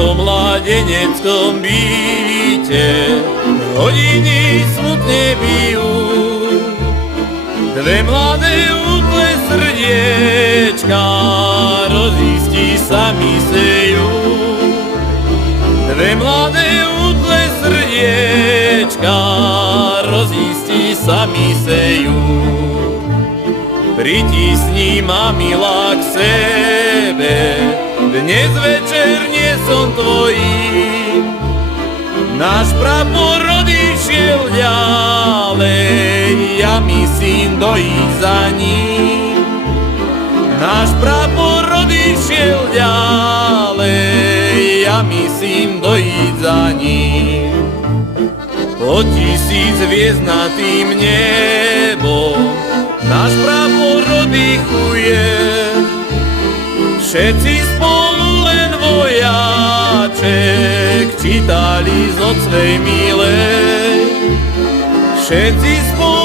tom mládeneckom byte hodiny smutne bijú. Dve mladé útle srdiečka rozísti sa mysejú. Dve mladé útle srdiečka rozísti sa mysejú. Pritisni ma, milá, k sebe, dnes večer nie som tvojím. Náš prapor odišiel ďalej, ja myslím dojít za ním. Náš prapor odišiel ďalej, ja myslím dojít za ním. Po 1000 hviezd nad tým nebom náš prapor oddychuje. Všetci spolu len vojaček čítali z od svej milej. Všetci spolu